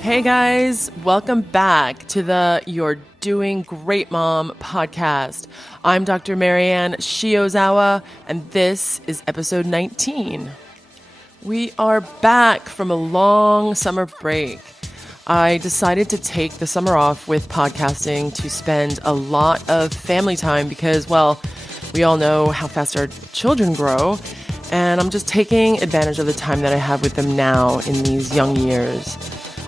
Hey guys, welcome back to the You're Doing Great Mom podcast. I'm Dr. Marianne Shiozawa, and this is episode 19. We are back from a long summer break. I decided to take the summer off with podcasting to spend a lot of family time because, well, we all know how fast our children grow, and I'm just taking advantage of the time that I have with them now in these young years.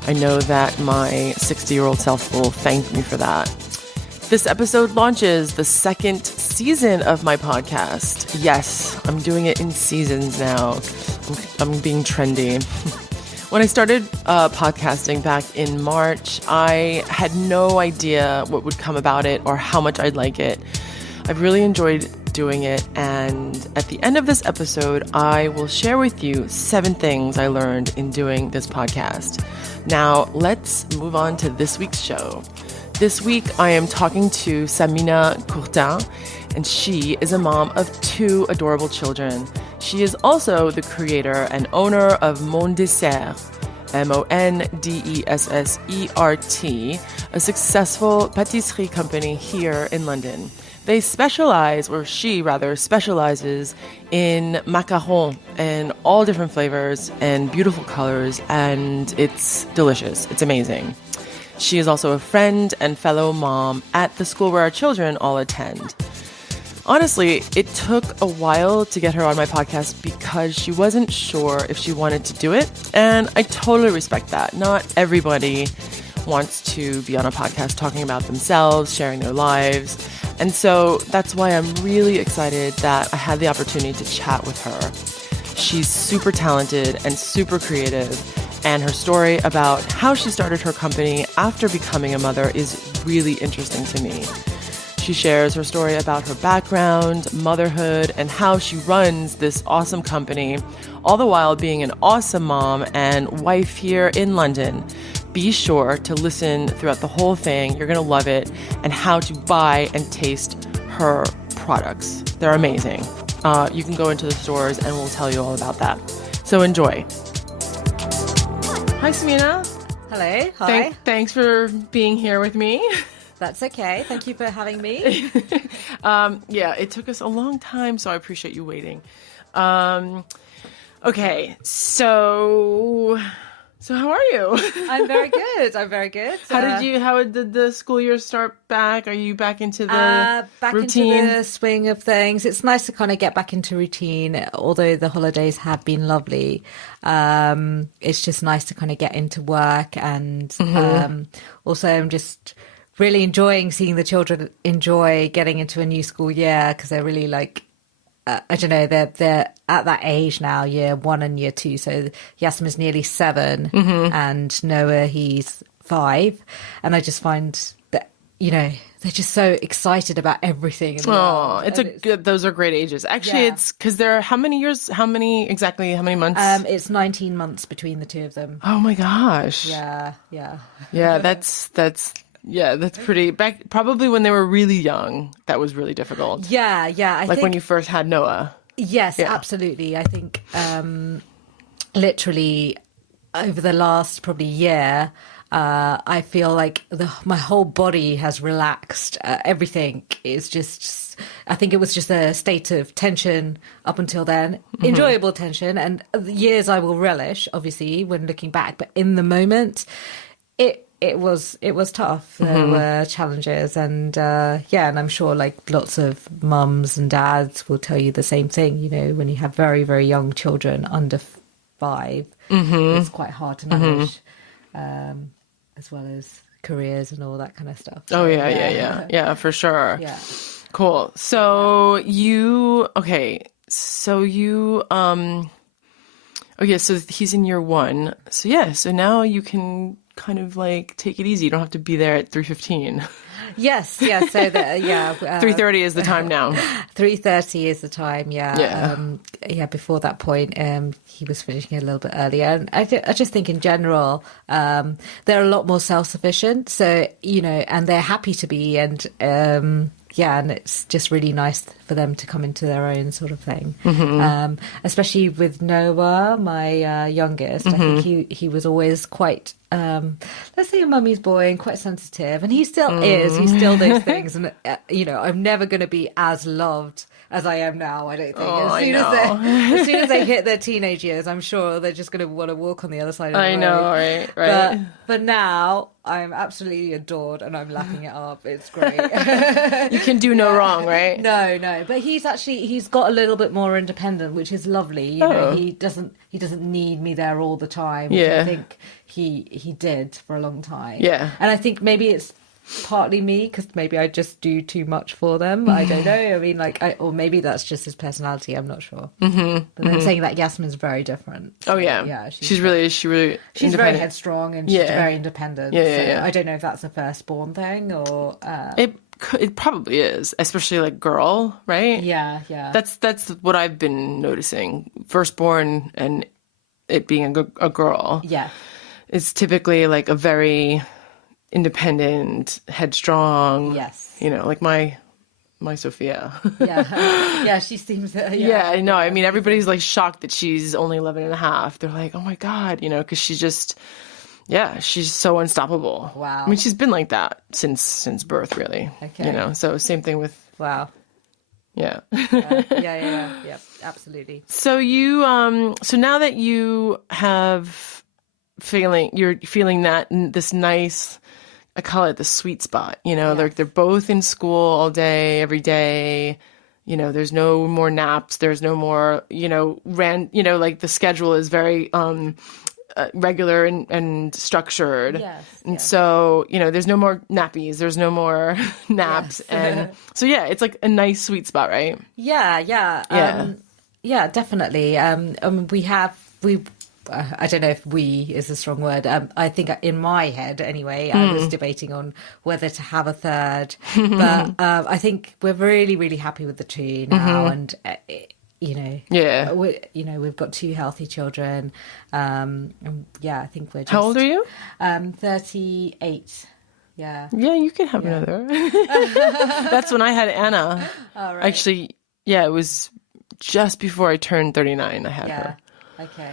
I know that my 60-year-old self will thank me for that. This episode launches the second season of my podcast. Yes, I'm doing it in seasons now. I'm being trendy. When I started podcasting back in March, I had no idea what would come about it or how much I'd like it. I've really enjoyed doing it, and at the end of this episode, I will share with you 7 things I learned in doing this podcast. Now, let's move on to this week's show. This week, I am talking to Samina Courtin, and she is a mom of 2 adorable children. She is also the creator and owner of Mon Dessert, Mondessert, a successful patisserie company here in London. They specialize, or she rather, specializes in macarons in all different flavors and beautiful colors, and it's delicious. It's amazing. She is also a friend and fellow mom at the school where our children all attend. Honestly, it took a while to get her on my podcast because she wasn't sure if she wanted to do it, and I totally respect that. Not everybody wants to be on a podcast talking about themselves, sharing their lives. And so that's why I'm really excited that I had the opportunity to chat with her. She's super talented and super creative, and her story about how she started her company after becoming a mother is really interesting to me. She shares her story about her background, motherhood, and how she runs this awesome company, all the while being an awesome mom and wife here in London. Be sure to listen throughout the whole thing. You're going to love it, and how to buy and taste her products. They're amazing. You can go into the stores and we'll tell you all about that. So enjoy. Hi, Samina. Hello. Hi. Thanks for being here with me. That's okay. Thank you for having me. Yeah, it took us a long time, so I appreciate you waiting. Okay, so how are you? I'm very good. How did the school year start back? Are you back into the routine? Into the swing of things. It's nice to kind of get back into routine, although the holidays have been lovely. It's just nice to kind of get into work, and also I'm just really enjoying seeing the children enjoy getting into a new school year, because they're really like, I don't know, they're at that age now, year 1 and year 2. So Yasmin's nearly 7 and Noah, he's 5. And I just find that, you know, they're just so excited about everything. Those are great ages. Actually, yeah. It's because they're how many months? It's 19 months between the 2 of them. Oh my gosh. Yeah. Yeah, that's pretty back. Probably when they were really young, that was really difficult. Yeah. I think when you first had Noah. Yes, yeah. Absolutely. I think literally over the last probably year, I feel like my whole body has relaxed. Everything is just, I think it was just a state of tension up until then, enjoyable tension, and the years I will relish, obviously, when looking back. But in the moment, it was tough. There were challenges, and and I'm sure like lots of mums and dads will tell you the same thing. You know, when you have very, very young children under 5, it's quite hard to manage, as well as careers and all that kind of stuff. So, yeah, for sure. Yeah, cool. So so he's in year 1. So now you can kind of like take it easy. You don't have to be there at 3:15. Yes. So 3:30 is the time now. 3:30 is the time. Yeah. Before that point, he was finishing a little bit earlier, and I just think in general, they're a lot more self-sufficient. So and they're happy to be, and and it's just really nice for them to come into their own sort of thing. Especially with Noah, my youngest. I think he was always quite let's say a mummy's boy and quite sensitive, and he still is. He's still those things, and I'm never going to be as loved as I am now. I don't think. As soon as they hit their teenage years, I'm sure they're just going to want to walk on the other side of the road. I know, right. But now I'm absolutely adored, and I'm lapping it up. It's great. You can do no wrong, right? No. But he's got a little bit more independent, which is lovely. You know, he doesn't need me there all the time. Which I think he did for a long time. Yeah. And I think maybe it's partly me, because maybe I just do too much for them. I don't know. I mean, or maybe that's just his personality. I'm not sure. But then saying that Yasmin's very different. So, she's really very headstrong, and she's very independent. I don't know if that's a firstborn thing or it probably is, especially like girl, right? Yeah. That's what I've been noticing. Firstborn and it being a girl. Yeah. It's typically like a very independent, headstrong. Yes. Like my Sofia. Yeah, she seems... I know. I mean, everybody's like shocked that she's only 11 and a half. They're like, oh my God, because she just... Yeah, she's so unstoppable. Wow. I mean, she's been like that since birth, really. Okay. So same thing with... Wow. Yeah. Yeah, absolutely. So so now that you have you're feeling that this nice, I call it the sweet spot, they're both in school all day, every day. There's no more naps. There's no more, like the schedule is very, regular and structured. So, there's no more nappies. There's no more naps. And so, it's like a nice sweet spot, right? Yeah, definitely. I don't know if "we" is a strong word. I think in my head, anyway, I was debating on whether to have a third. But I think we're really, really happy with the two now. And, we've got two healthy children. I think we're just... How old are you? 38. Yeah. Yeah, you can have another. That's when I had Anna. Oh, right. Actually, it was just before I turned 39 I had her. Okay.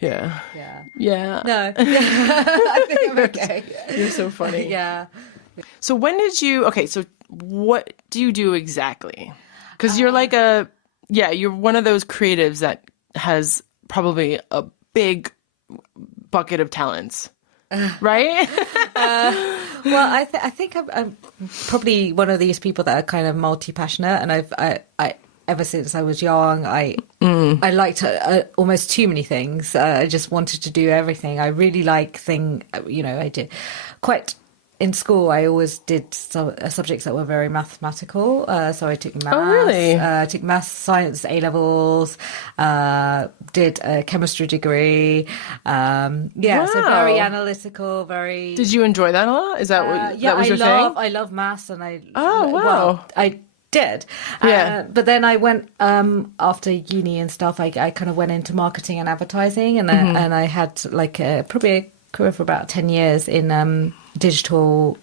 Yeah. No. I think I'm okay. You're so funny. Yeah. So when did you... Okay, so what do you do exactly? Because you're like you're one of those creatives that has probably a big bucket of talents, right? Well, I think I'm probably one of these people that are kind of multi-passionate, and I ever since I was young, I liked almost too many things. I just wanted to do everything. I really like I did quite... In school, I always did subjects that were very mathematical. So I took maths. Oh, really? I took maths, science, A-levels, did a chemistry degree. So very analytical, very... Did you enjoy that a lot? Is that what that was your thing? I love maths, and I... Oh, wow. Well, I did. But then I went, after uni and stuff, I kind of went into marketing and advertising, and I had probably a career for about 10 years in... digital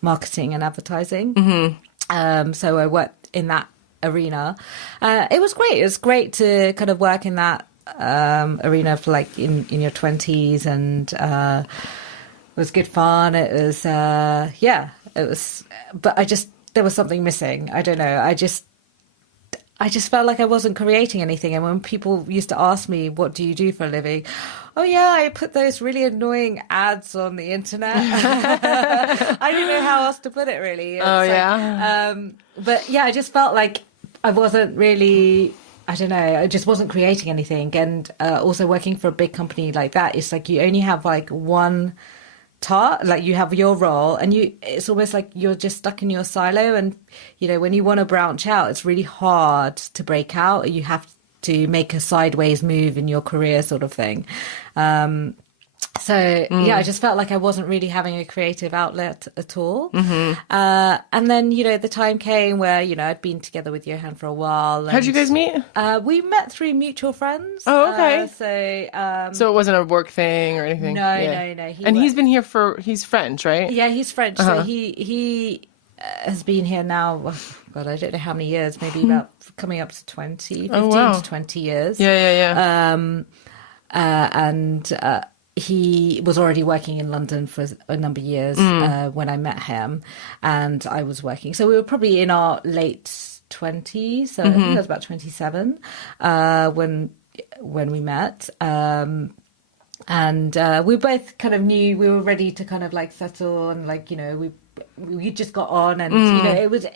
marketing and advertising. So I worked in that arena. It was great. It was great to kind of work in that arena for in your 20s, and it was good fun. It was, it was, but there was something missing. I don't know. I just felt like I wasn't creating anything. And when people used to ask me, what do you do for a living? Oh, yeah, I put those really annoying ads on the internet. I didn't know how else to put it, really. It's I just felt like I wasn't really... I don't know, I just wasn't creating anything. And also working for a big company like that, it's like you only have one... you have your role, and it's almost like you're just stuck in your silo, and when you want to branch out, it's really hard to break out. You have to make a sideways move in your career, sort of thing. I just felt like I wasn't really having a creative outlet at all. And then the time came where I'd been together with Johan for a while. How'd you guys meet? We met through mutual friends. Oh, okay. So it wasn't a work thing or anything. No. He's been here he's French, right? Yeah, he's French. So he has been here now. Oh God, I don't know how many years. Maybe about coming up to 15 to 20 years. Yeah. he was already working in London for a number of years when I met him, and I was working. So we were probably in our late 20s. So I think I was about 27 when we met. And we both kind of knew we were ready to kind of like settle, and like, you know, we just got on, and you know, it was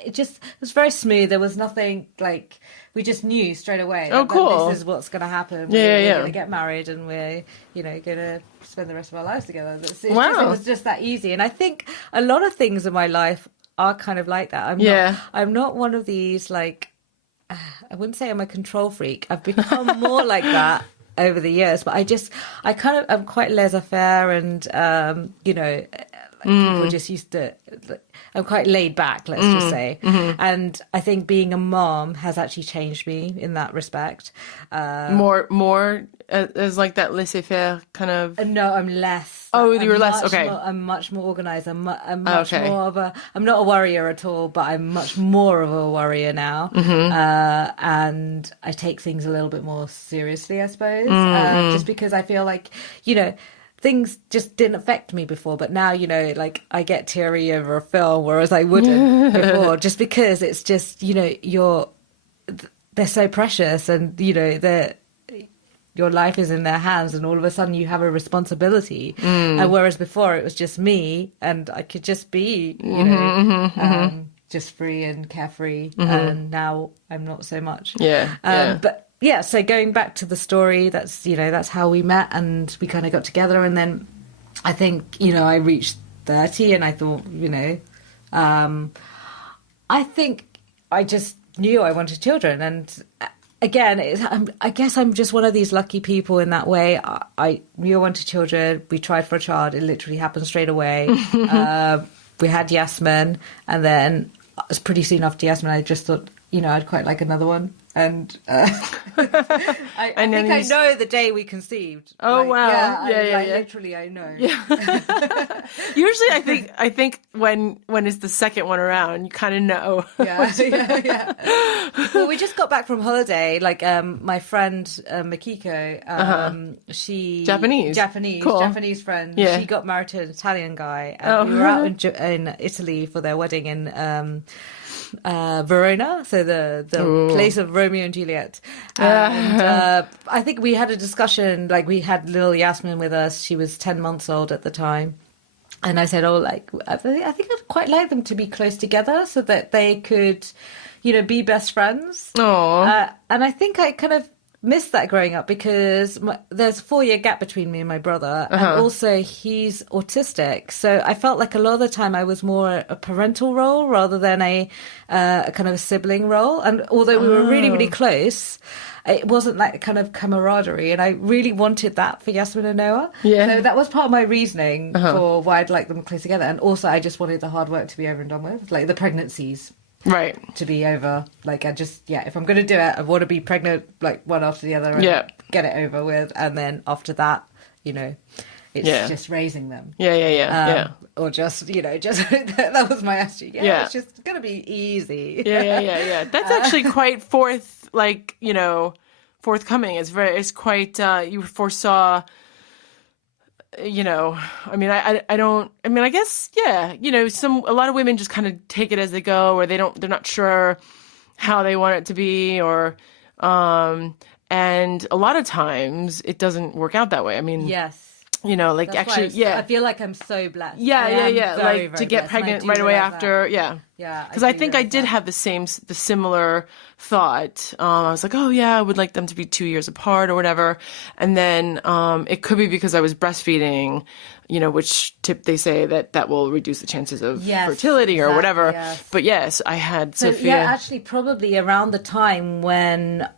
very smooth. There was nothing like, we just knew straight away that cool. this is what's going to happen. We're going to get married, and we're, you know, going to spend the rest of our lives together. It was just that easy. And I think a lot of things in my life are kind of like that. I'm not one of these, like, I wouldn't say I'm a control freak. I've become more like that over the years, but I'm quite laissez-faire, and you know, people just used to, I'm quite laid back, let's just say. And I think being a mom has actually changed me in that respect. More as like that laissez-faire kind of. No, I'm less. Oh, you were less. Okay. I'm much more organized. I'm much more of a. I'm not a worrier at all, but I'm much more of a worrier now. And I take things a little bit more seriously, I suppose, just because I feel like, you know, things just didn't affect me before, but now, you know, like I get teary over a film, whereas I wouldn't before, just because it's just, you know, they're so precious, and you know, your life is in their hands, and all of a sudden you have a responsibility. And whereas before it was just me, and I could just be, you know, just free and carefree, and now I'm not so much. But yeah, so going back to the story, that's how we met, and we kind of got together. And then I think, you know, I reached 30, and I thought, you know, I think I just knew I wanted children. And again, I guess I'm just one of these lucky people in that way. I knew I wanted children. We tried for a child. It literally happened straight away. We had Yasmin, and then pretty soon after Yasmin, I just thought, you know, I'd quite like another one. And I think I know the day we conceived. Oh, like, wow! Yeah. Literally, I know. Yeah. Usually, I think when it's the second one around, you kind of know. Yeah. Well, we just got back from holiday. Like, my friend Makiko, she Japanese, cool. Japanese friend. Yeah. She got married to an Italian guy, and we were out in Italy for their wedding in Verona, so the place of Romeo and Juliet. And I think we had a discussion, like we had little Yasmin with us. She was 10 months old at the time. And I said, I think I'd quite like them to be close together so that they could, you know, be best friends. And I think I kind of missed that growing up, because there's a 4-year gap between me and my brother, and also he's autistic, so I felt like a lot of the time I was more a parental role rather than a kind of a sibling role. And although we were really, really close, it wasn't that kind of camaraderie, and I really wanted that for Yasmin and Noah. So that was part of my reasoning for why I'd like them close together. And also I just wanted the hard work to be over and done with, like the pregnancies. Right. To be over. Like, I just, if I'm going to do it, I want to be pregnant, like, one after the other, and get it over with. And then after that, you know, it's just raising them. Or just, you know, just, that was my attitude. It's just going to be easy. That's actually quite forthcoming. It's quite, you foresaw, you know, I mean, I guess, you know, a lot of women just kind of take it as they go, or they're not sure how they want it to be, or, and a lot of times it doesn't work out that way. I mean, you know, like, that's actually, I feel like I'm so blessed. Very, like very to get pregnant right away after. Because I think I did have the similar thought. I was like, I would like them to be 2 years apart or whatever. And then it could be because I was breastfeeding, you know, which they say that will reduce the chances of fertility or whatever. But yes, I had Sofia. Yeah, actually, probably around the time when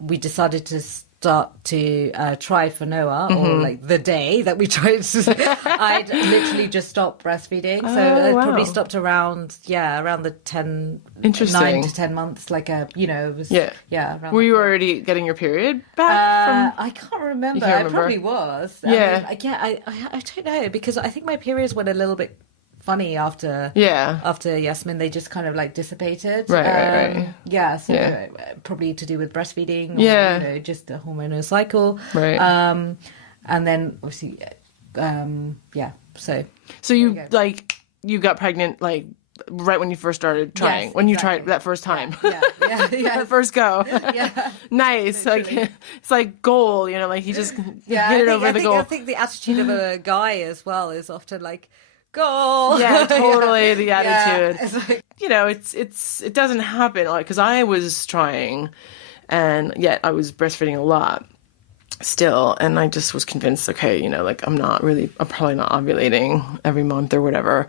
we decided to start to try for Noah, or like the day that we tried to, I'd literally just stopped breastfeeding. So it probably stopped around the 9 to 10 months, like you know, it was, around. Were you already getting your period back? I can't remember. I probably was. I don't know, because I think my periods went a little bit funny after Yasmin. They just kind of like dissipated. Right. Probably to do with breastfeeding, or, you know, just the hormonal cycle. and then obviously, So you got pregnant like right when you first started trying, Yes, when you exactly. tried that first time. Yeah. That first go. Yeah. Nice. Like, it's like goal, like you just hit it over the goal. I think the attitude of a guy as well is often like, goal. Yeah, totally. The attitude. Yeah, it's like, It doesn't happen because I was trying, and yet I was breastfeeding a lot still, and I just was convinced, okay, like I'm probably not ovulating every month or whatever.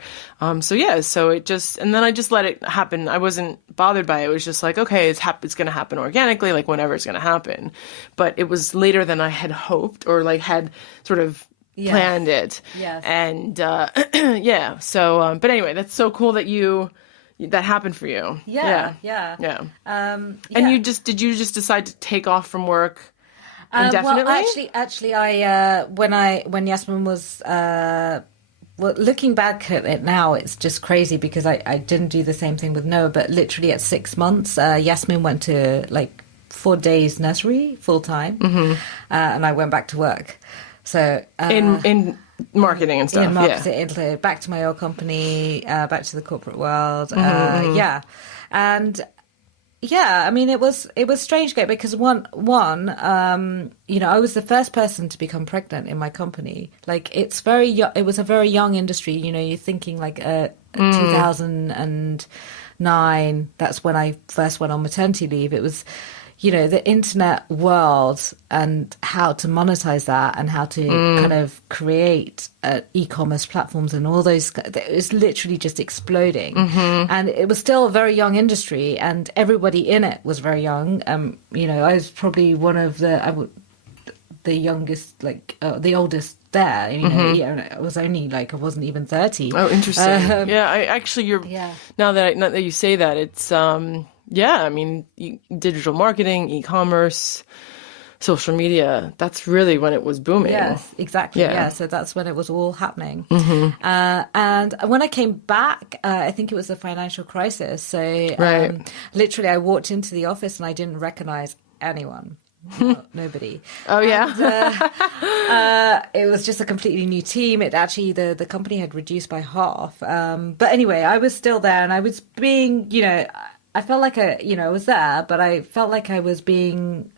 So it just, and then I just let it happen. I wasn't bothered by it. It was just like, okay, it's going to happen organically, like whenever it's going to happen. But it was later than I had hoped or like had sort of planned it. Yes. And yeah. So, but anyway, that's so cool that that happened for you. Yeah. And did you just decide to take off from work indefinitely? Well, actually, I when Yasmin was looking back at it now, it's just crazy because I didn't do the same thing with Noah, but literally at 6 months, Yasmin went to like 4 days nursery full time, and I went back to work. So in marketing and stuff, in marketing, back to my old company, back to the corporate world, and. Yeah, I mean, it was strange because one, I was the first person to become pregnant in my company. Like it was a very young industry. You're thinking like 2009. That's when I first went on maternity leave. It was, the internet world and how to monetize that and how to kind of create e-commerce platforms and all those. It was literally just exploding. And it was still a very young industry and everybody in it was very young. I was probably one of the youngest, like the oldest there. I was only like, I wasn't even 30. Oh, interesting. Now that you say that, it's, I mean, digital marketing, e-commerce, social media, that's really when it was booming. Yes, exactly. Yeah. So that's when it was all happening. And when I came back, I think it was the financial crisis. So literally I walked into the office and I didn't recognize anyone. Nobody. Oh, yeah. And, it was just a completely new team. It actually, the company had reduced by half. But anyway, I was still there and I was being, I felt like I was there, but I felt like I was being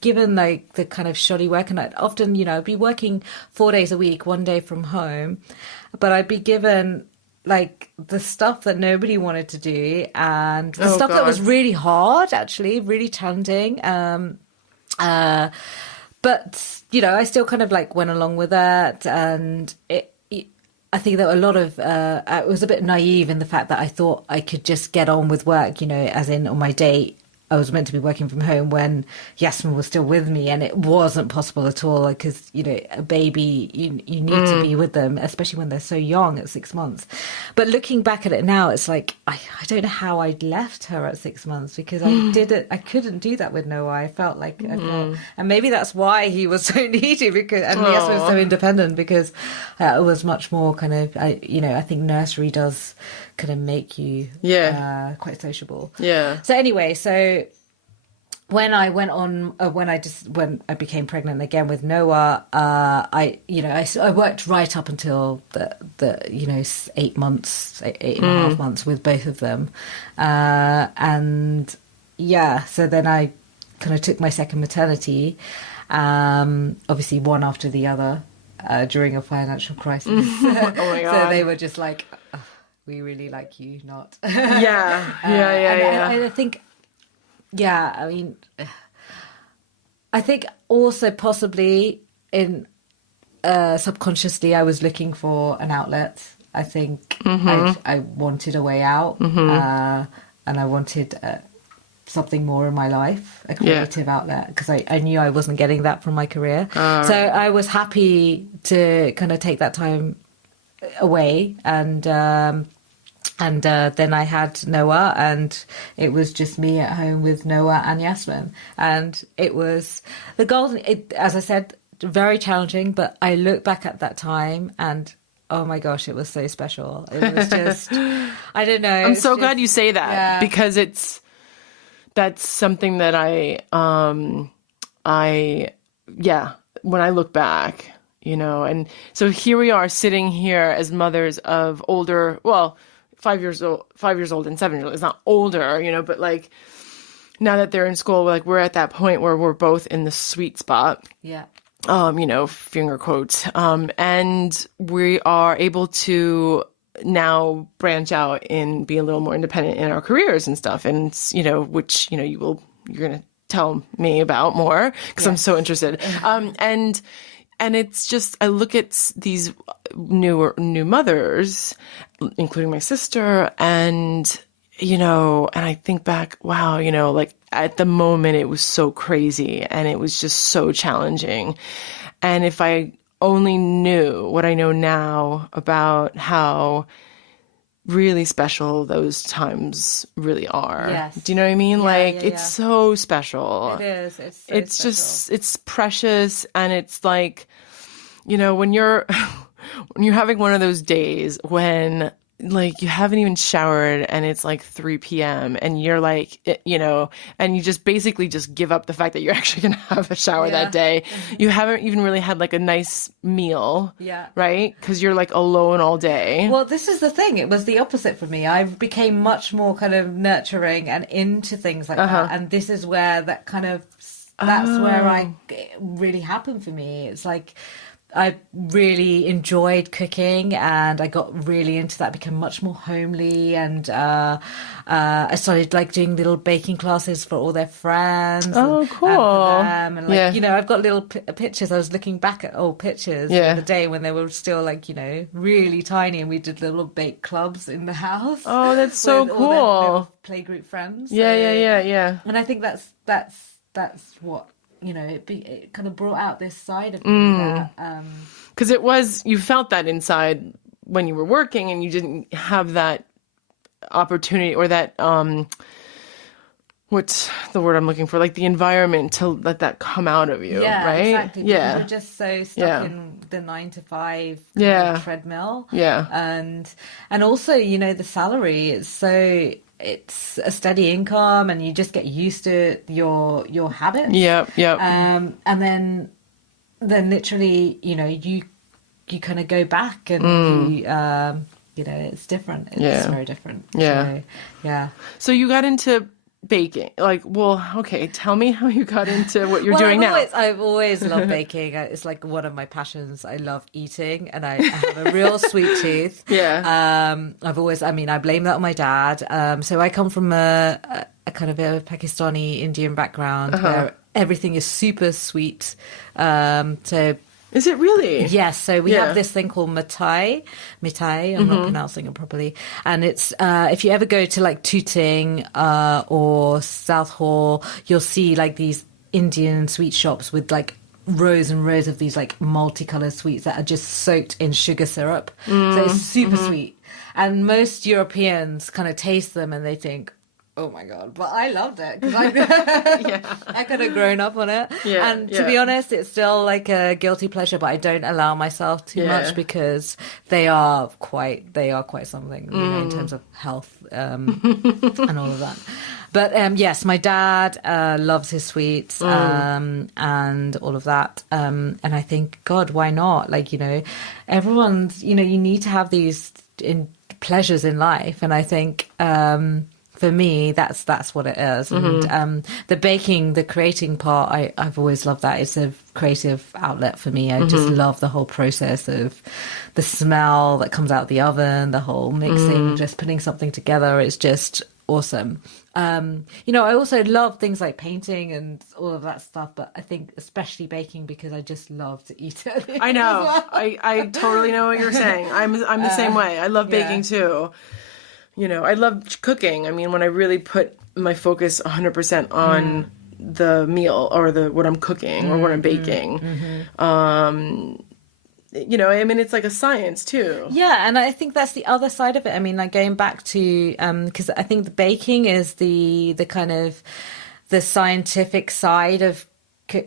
given like the kind of shoddy work. And I'd often, I'd be working 4 days a week, 1 day from home, but I'd be given like the stuff that nobody wanted to do and the stuff that was really hard, actually, really challenging. But, I still kind of like went along with that. And I think that a lot of, I was a bit naive in the fact that I thought I could just get on with work, as in on my day, I was meant to be working from home when Yasmin was still with me, and it wasn't possible at all because, a baby, you need to be with them, especially when they're so young at 6 months. But looking back at it now, it's like, I don't know how I'd left her at 6 months because I couldn't do that with Noah. I felt like, and maybe that's why he was so needy and Yasmin was so independent because it was much more kind of, I think nursery does kind of make you quite sociable. Yeah. So anyway, when I went on, when I became pregnant again with Noah, I worked right up until the 8 months, eight and a half months with both of them, so then I kind of took my second maternity, obviously one after the other, during a financial crisis. Oh my God. So they were just like, oh, we really like you, not. Yeah. And I think. Yeah, I mean, I think also possibly in subconsciously I was looking for an outlet. I think I wanted a way out, and I wanted something more in my life, a creative outlet, because I knew I wasn't getting that from my career. So I was happy to kind of take that time away and then I had Noah, and it was just me at home with Noah and Yasmin. And it was as I said, very challenging, but I look back at that time and oh my gosh, it was so special. It was just, I don't know. I'm so glad you say that because that's something that when I look back, and so here we are sitting here as mothers of older, well, 5 years old and 7 years old. It's not older, but like now that they're in school, like we're at that point where we're both in the sweet spot. Yeah. Finger quotes. And we are able to now branch out and be a little more independent in our careers and stuff. And, which, you're going to tell me about more because I'm so interested. And it's just, I look at these new mothers, including my sister, and I think back, wow, like at the moment it was so crazy and it was just so challenging. And if I only knew what I know now about how really special those times really are. Yes. Do you know what I mean? It's so special. It is. It's so it's special. Just, it's precious. And it's like, when you're having one of those days when like you haven't even showered and it's like 3 p.m. and you're like, and you just basically just give up the fact that you're actually going to have a shower that day. You haven't even really had like a nice meal. Yeah. Right? Because you're like alone all day. Well, this is the thing. It was the opposite for me. I became much more kind of nurturing and into things like that. And this is where that's where it really happened for me. It's like, I really enjoyed cooking and I got really into that, became much more homely, and I started like doing little baking classes for all their friends. Oh, cool. And for them. And I've got little pictures. I was looking back at old pictures the other day when they were still like, really tiny, and we did little bake clubs in the house. Oh, that's so cool. All their playgroup friends. Yeah. And I think that's what, it kind of brought out this side of me that because you felt that inside when you were working and you didn't have that opportunity or that what's the word I'm looking for, like the environment to let that come out of you, right? Exactly. Yeah, you're just so stuck in the 9 to 5 treadmill. And also the salary is so, it's a steady income and you just get used to your habits. And then literally, you kind of go back and it's different. It's very different. So you got into baking, tell me how you got into what you're doing now. I've always loved baking. It's like one of my passions. I love eating and I have a real sweet tooth. I blame that on my dad. So I come from a kind of a Pakistani Indian background where everything is super sweet. Is it really? Yes. So we have this thing called mitai. I'm not pronouncing it properly. And it's, if you ever go to like Tooting, or Southall, you'll see like these Indian sweet shops with like rows and rows of these like multicolored sweets that are just soaked in sugar syrup. So it's super sweet. And most Europeans kind of taste them and they think, oh my God, but I loved it because I could have grown up on it. And to be honest, it's still like a guilty pleasure, but I don't allow myself too much because they are quite something, in terms of health and all of that. But yes, my dad loves his sweets and all of that. And I think, God, why not? Like, everyone's, you need to have these pleasures in life. And I think for me, that's what it is. And the baking, the creating part, I've always loved that. It's a creative outlet for me. I just love the whole process of the smell that comes out of the oven, the whole mixing, just putting something together. It's just awesome. I also love things like painting and all of that stuff, but I think especially baking because I just love to eat it. I know. I totally know what you're saying. I'm the same way. I love baking too. I love cooking. I mean, when I really put my focus 100% on the meal or what I'm cooking or what I'm baking, it's like a science too. Yeah, and I think that's the other side of it. I mean, like going back to, because I think the baking is the kind of the scientific side of,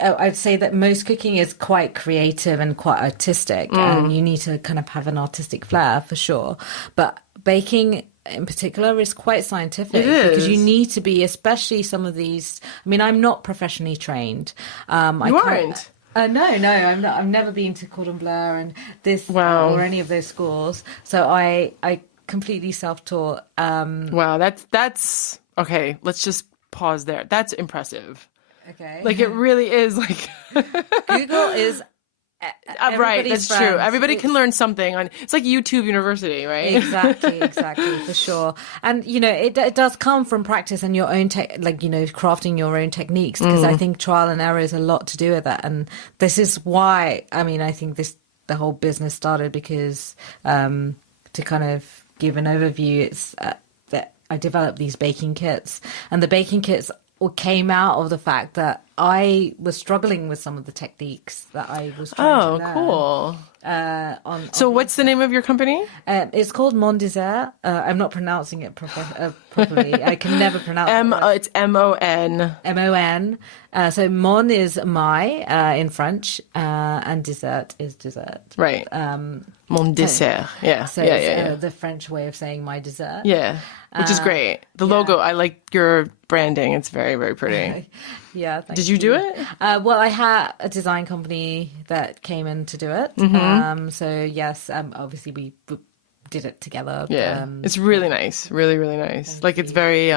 I'd say that most cooking is quite creative and quite artistic, and you need to kind of have an artistic flair for sure. But baking in particular is quite scientific. It is. Because you need to be, especially some of these. I mean, I'm not professionally trained. You aren't? No, I'm not. I've never been to Cordon Bleu and this Wow. or any of those schools. So I completely self-taught. Wow, that's okay. Let's just pause there. That's impressive. Okay. Like it really is like Google is right, everybody's that's true. friend. Everybody can learn something on it's like YouTube University, right? Exactly, for sure. And it does come from practice and your own crafting your own techniques, because I think trial and error is a lot to do with that. And this is why, I mean, I think the whole business started because to kind of give an overview, it's that I developed these baking kits, and the baking kits came out of the fact that I was struggling with some of the techniques that I was trying to learn. Cool. So what's the name of your company? It's called Mon Dessert. I'm not pronouncing it properly. I can never pronounce it. It's M-O-N. M-O-N. So Mon is my in French, and dessert is dessert. Right. Mon Dessert. Yeah. So yeah. The French way of saying my dessert. Yeah. Which is great. The logo, I like your branding. It's very, very pretty. Yeah. Did you do it? Well, I had a design company that came in to do it. So yes, obviously we did it together. Yeah. It's really nice. Really, really nice. Like it's very,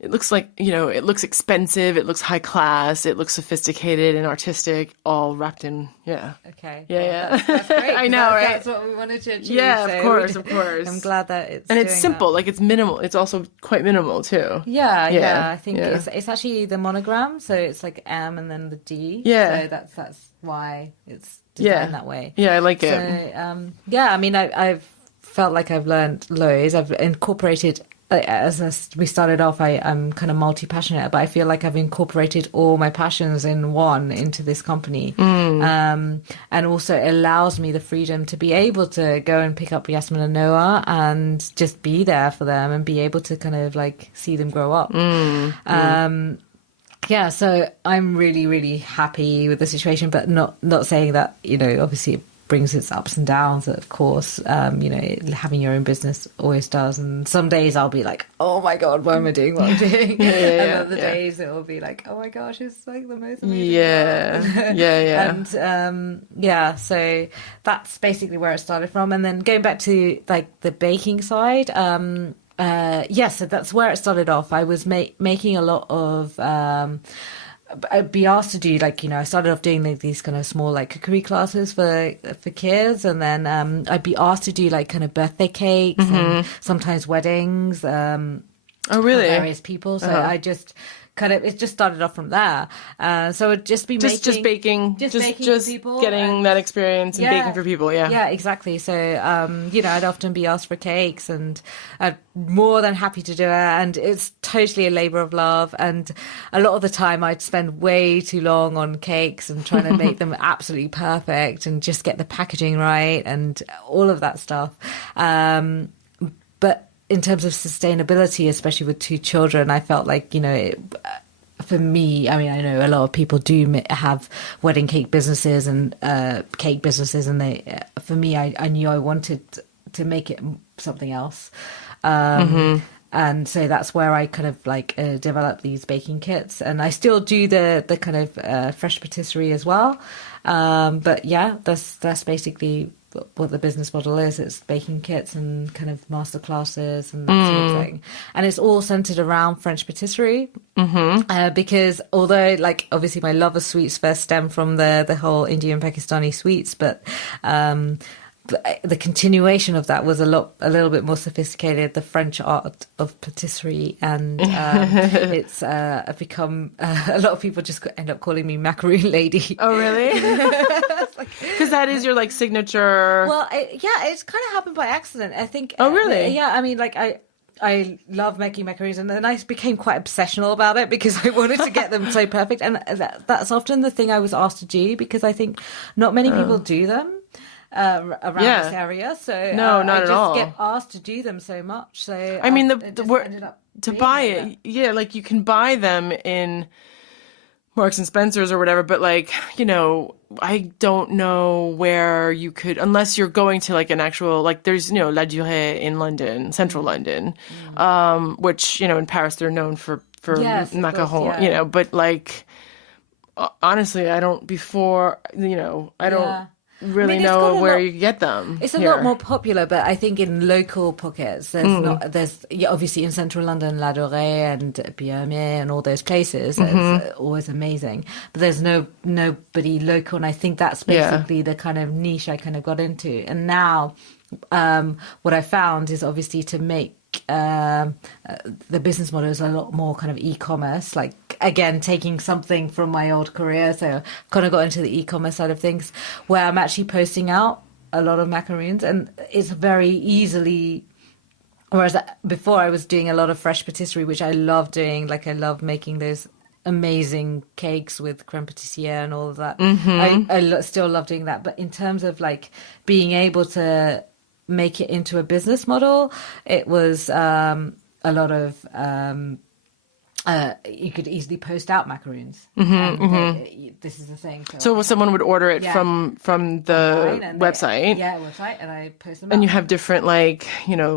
it looks like, it looks expensive. It looks high class. It looks sophisticated and artistic, all wrapped in, yeah. Okay. Yeah. That's great. I know, right? That's what we wanted to achieve. Yeah, so of course. I'm glad that it's and it's doing simple. that. Like it's minimal. It's also quite minimal too. Yeah. I think it's actually the monogram, so it's like M and then the D. Yeah. So that's why it's designed that way. Yeah, I like it. So I mean, I've felt like I've learned loads. I've incorporated. As we started off, I'm kind of multi-passionate, but I feel like I've incorporated all my passions into this company. And also it allows me the freedom to be able to go and pick up Yasmin and Noah and just be there for them and be able to kind of like see them grow up. Yeah, so I'm really, really happy with the situation, but not saying that, obviously it brings its ups and downs, of course. Having your own business always does. And some days I'll be like, oh my God, why am I doing what I'm doing? And other days it will be like, oh my gosh, it's like the most amazing job. And so that's basically where it started from. And then going back to like the baking side, so that's where it started off. I was making a lot of... I'd be asked to do I started off doing these kind of small cookery classes for kids, and then I'd be asked to do kind of birthday cakes and sometimes weddings. Oh, really? For various people. So I just it just started off from there. So it'd just be baking, just people, getting that experience and baking for people. Yeah, exactly. So, I'd often be asked for cakes and I'm more than happy to do it. And it's totally a labor of love. And a lot of the time I'd spend way too long on cakes and trying to make them absolutely perfect and just get the packaging right and all of that stuff. But in terms of sustainability, especially with 2 children, I felt like, for me, I mean, I know a lot of people do have wedding cake businesses and cake businesses, and for me, I knew I wanted to make it something else. And so that's where I kind of developed these baking kits, and I still do the kind of fresh patisserie as well. But yeah, that's basically what the business model is. It's baking kits and kind of master classes and that sort of thing. And it's all centered around French patisserie. Because although obviously my love of sweets first stemmed from the whole Indian Pakistani sweets, but the continuation of that was a little bit more sophisticated, the French art of patisserie, and it's become a lot of people just end up calling me macaroon lady. Oh, really? Because that is your signature. Well, it's kind of happened by accident, I think. Oh, really? Yeah, I mean, I love making macaroons, and then I became quite obsessional about it because I wanted to get them so perfect, and that's often the thing I was asked to do, because I think not many people do them. Around this area, so no, not I just at all. get asked to do them so much. So I mean, ended up to buy it, you can buy them in Marks and Spencers or whatever, but I don't know where you could, unless you're going to an actual there's La Durée in London, central London, which in Paris they're known for yes, macarons, course, yeah. but honestly, I don't, before, I don't really it's know got a where lot- you get them. It's a here. lot more popular, but I think in local pockets, there's obviously in central London, La Dorée and Biome and all those places. It's always amazing, but there's nobody local, and I think that's basically the kind of niche I kind of got into. And now, what I found is obviously to make the business model is a lot more kind of e-commerce, like again taking something from my old career, so kind of got into the e-commerce side of things, where I'm actually posting out a lot of macaroons, and it's very easily. Whereas before I was doing a lot of fresh patisserie, which I love doing, like I love making those amazing cakes with creme pâtissière and all of that. Still love doing that, but in terms of like being able to make it into a business model, it was a lot of you could easily post out macaroons. This is the thing. So someone would order it from the website. Website, and I post them out. And you have different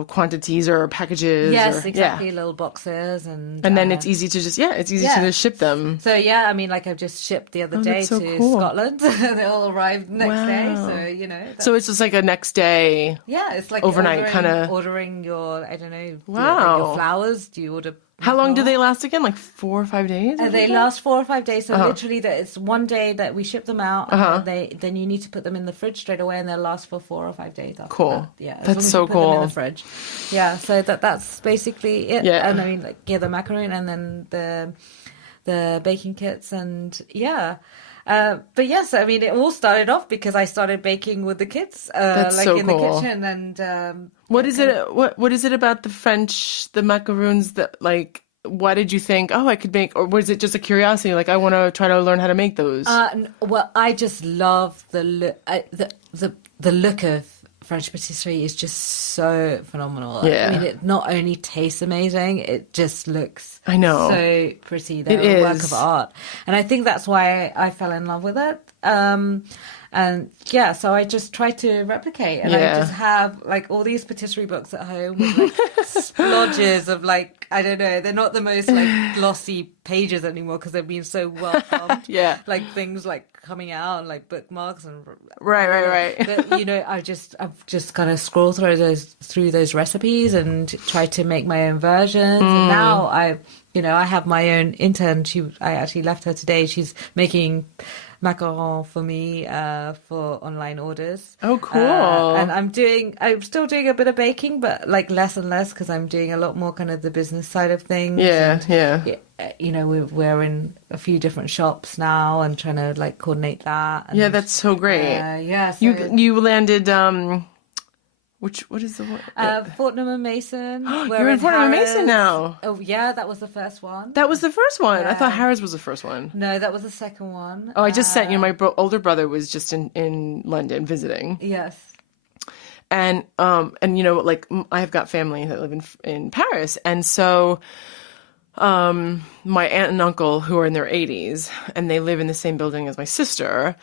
quantities or packages. Yes, exactly. Little boxes, and then it's easy to just to just ship them. So I mean, like I've just shipped the other day to Scotland. They all arrived next day. So So it's just like a next day. Yeah, it's like overnight kind of ordering your your flowers. Do you order? How long do they last again? Like 4 or 5 days? They last 4 or 5 days. So literally, it's one day that we ship them out. And then you need to put them in the fridge straight away, and they'll last for 4 or 5 days. After cool. That. Yeah, that's so put cool. them in the fridge. Yeah, so that's basically it. Yeah. And I mean, the macaron, and then the baking kits, and but yes, I mean, it all started off because I started baking with the kids, That's so in cool. the kitchen. And what is it? What is it about the macaroons that like? Why did you think, I could make, or was it just a curiosity? Like, I want to try to learn how to make those. Well, I just love the look. The look of French patisserie is just so phenomenal. Yeah. I mean, it not only tastes amazing, it just looks so pretty. They're a work of art. And I think that's why I fell in love with it. And so I just try to replicate, and I just have like all these patisserie books at home with like splodges of like, I don't know, they're not the most like glossy pages anymore because they've been so well thumbed. Like things like coming out and like bookmarks and right. But, I've just kind of scroll through those recipes and try to make my own versions. And now I have my own intern. I actually left her today. She's making macarons for me for online orders. Oh, cool. And I'm still doing a bit of baking, but like less and less because I'm doing a lot more kind of the business side of things. We're in a few different shops now and trying to like coordinate that. And, that's so great. So you landed what is the word? Fortnum and Mason. You're in Fortnum and Mason now. Oh yeah, that was the first one. That was the first one. I thought Harrods was the first one. No, that was the second one. Oh, I just sent you. My older brother was just in London visiting. Yes. And like I have got family that live in Paris, and so my aunt and uncle who are in their 80s, and they live in the same building as my sister.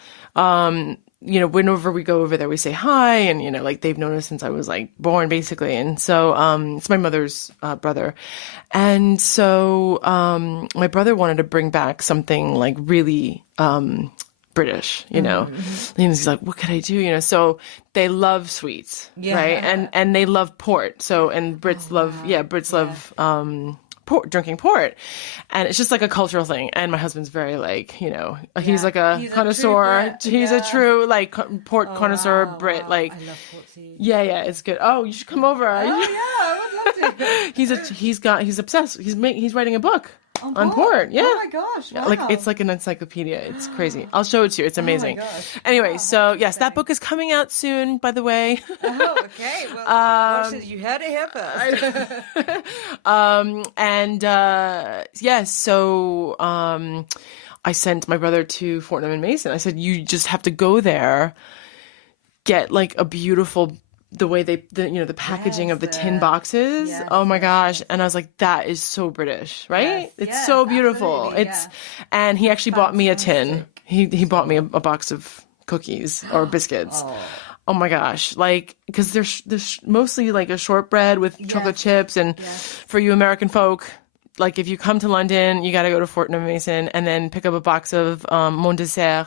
Whenever we go over there, we say hi, and like they've known us since I was like born, basically. And so it's my mother's brother, and so my brother wanted to bring back something like really British, and he's like, what could I do? So they love sweets, right? And they love port. So and Brits love drinking port, and it's just like a cultural thing. And my husband's very like, he's like he's connoisseur. He's a true like port connoisseur Brit. Like, I love port seeds. Yeah, it's good. Oh, you should come over. I would love to. he's obsessed. He's writing a book on port. Yeah. Oh my gosh. Wow. Like it's like an encyclopedia. It's crazy. I'll show it to you. It's amazing. Oh my gosh. Anyway, so yes, that book is coming out soon, by the way. Oh, okay. Well, you heard it here first. So I sent my brother to Fortnum and Mason. I said, you just have to go there, get like a beautiful, the way the packaging of the tin boxes. Yes, oh my gosh. And I was like, that is so British, right? It's so beautiful. And he actually bought me a tin. He bought me a box of cookies or biscuits. Oh my gosh. Like, because there's mostly like a shortbread with chocolate chips. And for you American folk, like if you come to London, you got to go to Fortnum and Mason and then pick up a box of Mon Dessert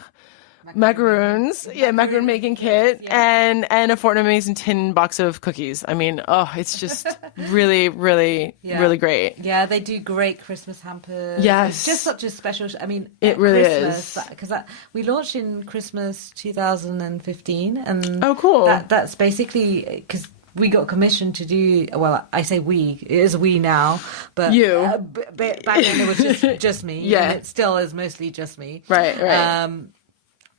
macarons, macaron making kit, and a Fortnum and Mason tin box of cookies. I mean, it's just really, really, really great. Yeah, they do great Christmas hampers. Yes, it's just such a special. I mean, it really Christmas, is, because we launched in Christmas 2015, and oh, cool. That's basically because we got commissioned to do. Well, I say we. It is we now, but you. Back then it was just me. Yeah, and it still is mostly just me. Right.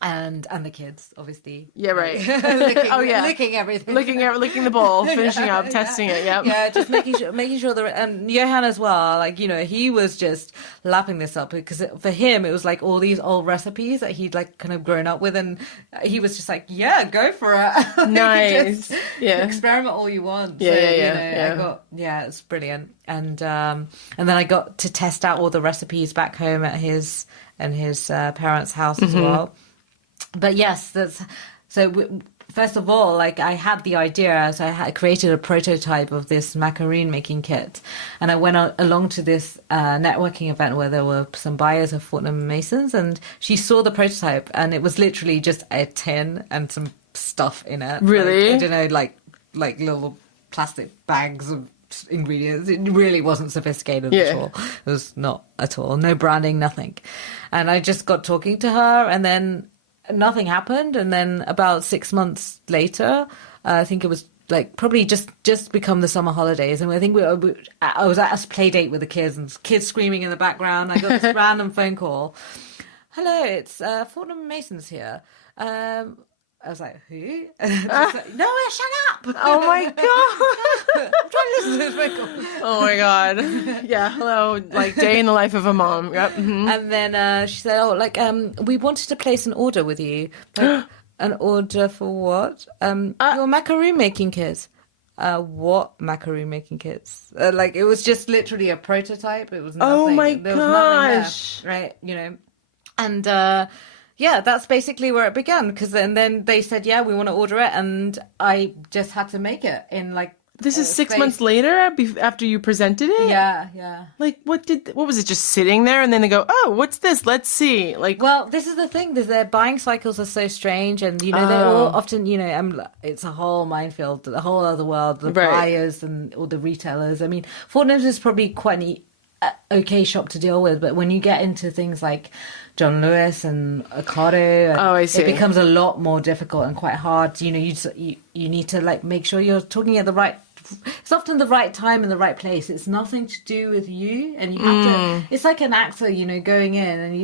And the kids, obviously. Yeah, right. Licking everything, licking the bowl, finishing up, testing it. Yep. Yeah, just making sure that, and Johan as well. Like, you know, he was just lapping this up because for him it was like all these old recipes that he'd like kind of grown up with, and he was just like, yeah, go for it. Nice. Experiment all you want. It's brilliant. And then I got to test out all the recipes back home at his parents' house as well. But yes, first of all, like I had the idea, so I had created a prototype of this macaroon making kit, and I went along to this networking event where there were some buyers of Fortnum and Masons, and she saw the prototype, and it was literally just a tin and some stuff in it. Really? Like, I don't know, like little plastic bags of ingredients. It really wasn't sophisticated at all. It was not at all. No branding, nothing. And I just got talking to her, and then nothing happened. And then about 6 months later, I think it was like probably just become the summer holidays, and I think I was at a play date with the kids, and kids screaming in the background. I got this random phone call. Hello, it's Fortnum and Mason's here. I was like, who? Like, no, shut up! Oh my god! I'm trying to listen to this record. Oh my god! Yeah, hello, like day in the life of a mom. Yep. Mm-hmm. And then she said, we wanted to place an order with you. Like, an order for what? Your macaroon making kits. What macaroon making kits? Like it was just literally a prototype. It was nothing. Oh my there was nothing gosh! There, right? You know, and. Yeah, that's basically where it began. Because then they said, yeah, we want to order it. And I just had to make it in like... This is 6 months later after you presented it? Yeah. Like, what was it, just sitting there? And then they go, oh, what's this? Let's see. Like, well, this is the thing. Their buying cycles are so strange. And, you know, they're all often, you know, it's a whole minefield, the whole other world, the buyers and all the retailers. I mean, Fortnum's is probably quite an okay shop to deal with. But when you get into things like John Lewis and Ocado, I see. It becomes a lot more difficult and quite hard. You know, you need to like make sure you're talking at the right. It's often the right time and the right place. It's nothing to do with you, and you have to. It's like an actor, you know, going in, and